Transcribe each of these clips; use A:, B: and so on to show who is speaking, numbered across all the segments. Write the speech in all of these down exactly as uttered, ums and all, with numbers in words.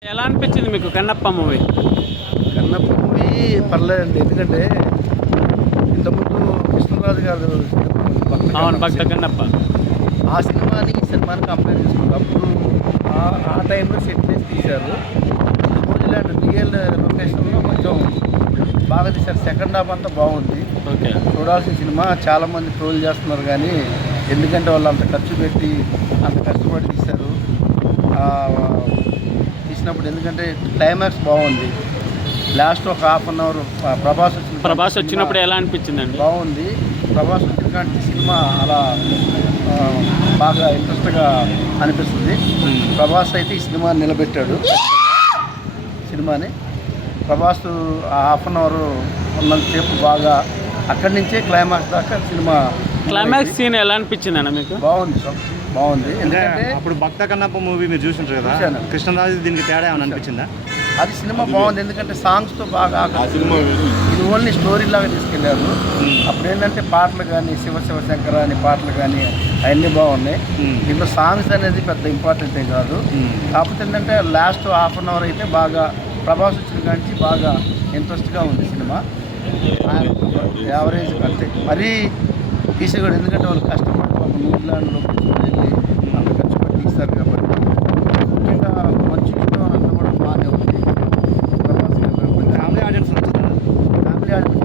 A: ఎలా అనిపించింది మీకు కన్నప్ప మూవీ?
B: కన్నప్ప మూవీ పర్లేదండి. ఎందుకంటే ఇంతకుముందు కృష్ణరాజు గారు భక్త
A: అవును,
B: కన్నప్ప
A: భక్త
B: సినిమా.
A: కన్నప్ప.
B: ఆ సినిమాని ఈ సినిమాని కంపేర్ చేసుకుంటాం. అప్పుడు ఆ- ఆ టైంలో సెట్ చేసి తీశారు. న్యూజిలాండ్ రియల్ లొకేషన్లో కొంచెం బాగా తీశారు. సెకండ్ హాఫ్ అంతా బాగుంది,
A: ఓకే.
B: చూడాల్సిన సినిమా. చాలామంది ట్రోల్ చేస్తున్నారు కానీ ఎందుకంటే వాళ్ళు అంత ఖర్చు పెట్టి అంత కష్టపడి తీశారు. ఆ, తీసినప్పుడు ఎందుకంటే క్లైమాక్స్ బాగుంది. లాస్ట్ ఒక హాఫ్ అన్ అవర్ ప్రభాస్ వచ్చిన
A: ప్రభాస్ వచ్చినప్పుడు ఎలా అనిపించిందండి?
B: బాగుంది. ప్రభాస్ వచ్చిన కానీ సినిమా అలా ఆ, బాగా ఇంట్రెస్ట్గా అనిపిస్తుంది.
A: మ్మ్.
B: ప్రభాస్ అయితే ఈ సినిమా నిలబెట్టాడు సినిమాని. ప్రభాస్ ఆ హాఫ్ అన్ అవర్ ఉన్నంతసేపు బాగా అక్కడి నుంచే క్లైమాక్స్ దాకా సినిమా
A: క్లైమాక్స్ సీన్ ఎలా అనిపించింది అన్న మీకు?
B: బాగుంది సార్, బాగుంది.
C: అంటే
B: ఎందుకంటే
C: అప్పుడు భక్త కన్నప్ప మూవీ మీరు చూసింటారు కదా,
B: చూశాను.
C: కృష్ణరాజు దీనికి తేడా ఏమైనా అనిపించిందా?
B: అది సినిమా బాగుంది. ఎందుకంటే సాంగ్స్తో బాగా ఆకట్టుకుంది. ఇది ఓన్లీ స్టోరీ లాగా తీసుకెళ్లారు. అప్పుడు ఏంటంటే పాటలు కానీ శివ శివ శంకర అని పాటలు కానీ అవన్నీ బాగున్నాయి.
C: మ్మ్.
B: దీంట్లో సాంగ్స్ అనేది పెద్ద ఇంపార్టెంట్ ఏం కాదు.
C: మ్మ్.
B: కాకపోతే ఏంటంటే లాస్ట్ హాఫ్ అన్ అవర్ అయితే బాగా ప్రభాస్ వచ్చిన కాంచి బాగా ఇంట్రెస్ట్గా ఉంది సినిమా. యావరేజ్ అంతే, మరీ తీసేవాడు. ఎందుకంటే వాళ్ళు కష్టపడి ఒక న్యూజిలాండ్లో వెళ్ళి అంత కష్టపడి తీస్తారు కాబట్టి ముఖ్యంగా మంచి ఇష్టం అంతా కూడా బాగానే ఉంది. ప్రభాస్ గారు కొంచెం
C: ఫ్యామిలీ ఆడియన్స్ నచ్చుతుందా?
B: ఫ్యామిలీ ఆడియన్స్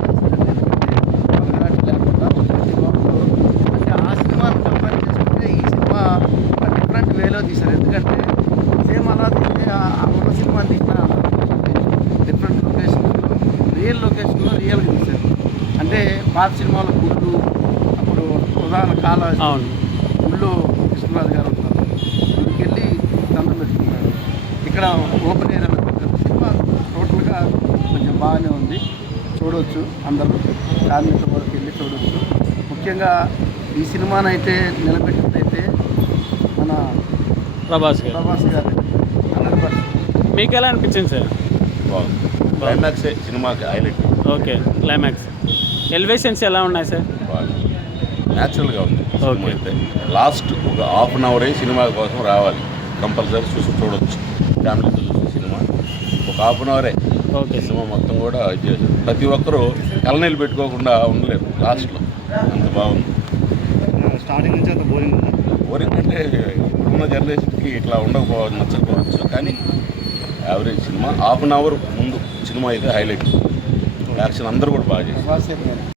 B: అలనాటి లేకుండా ఒక ప్రతి ఒక్కరు అంటే ఆ సినిమాను కంపేర్ చేసుకుంటే ఈ సినిమా డిఫరెంట్ వేలో తీశారు. ఎందుకంటే సేమ్ అలా తీస్తే ఆ ఆ ఉన్న సినిమాని తీసినా డిఫరెంట్ లొకేషన్లో రియల్ లొకేషన్లో రియల్గా తీశారు. అంటే పాత సినిమాలో గుళ్ళు, అప్పుడు ప్రధాన కాల
A: అవును.
B: గుళ్ళు కృష్ణరాజు గారు ఉంటారు, గుడికి వెళ్ళి దండం పెట్టుకున్నారు. ఇక్కడ ఓపెన్ ఏరియాలో పెట్టారు. సినిమా టోటల్గా కొంచెం బాగానే ఉంది, చూడవచ్చు. అందరూ ఫ్యామిలీతో వరకు వెళ్ళి చూడవచ్చు. ముఖ్యంగా ఈ సినిమానైతే నిలబెట్టినైతే మన
A: ప్రభాస్ గారు.
B: ప్రభాస్ గారు హండ్రెడ్ పర్సెంట్.
A: మీకు ఎలా అనిపించింది సార్?
D: బాగుంది. క్లైమాక్సే సినిమాకి హైలైట్.
A: ఓకే, క్లైమాక్స్ ఎలివేషన్స్ ఎలా ఉన్నాయి సార్?
D: బాగుంది, న్యాచురల్గా ఉంది సినిమా
A: ఓకే.
D: అయితే. లాస్ట్ ఒక హాఫ్ అన్ అవరే సినిమా కోసం రావాలి, కంపల్సరీ చూసి చూడవచ్చు. ఫ్యామిలీతో చూసే సినిమా ఒక హాఫ్ అన్ అవరే.
A: ఓకే.
D: సినిమా మొత్తం కూడా ఇది చేశారు. ప్రతి ఒక్కరూ కలనీళ్ళు పెట్టుకోకుండా ఉండలేరు లాస్ట్లో, అంత బాగుంది.
C: స్టార్టింగ్ నుంచి అంత బోరింగ్ ఉందా?
D: బోరింగ్ అంటే ఇప్పుడున్న జనరేషన్కి ఇట్లా ఉండకపోవచ్చు, నచ్చకపోవచ్చు. కానీ average cinema. Half an hour ముందు సినిమా అయితే హైలైట్. యాక్షన్ అందరూ కూడా బాగా చేశారు.
B: ప్రభాస్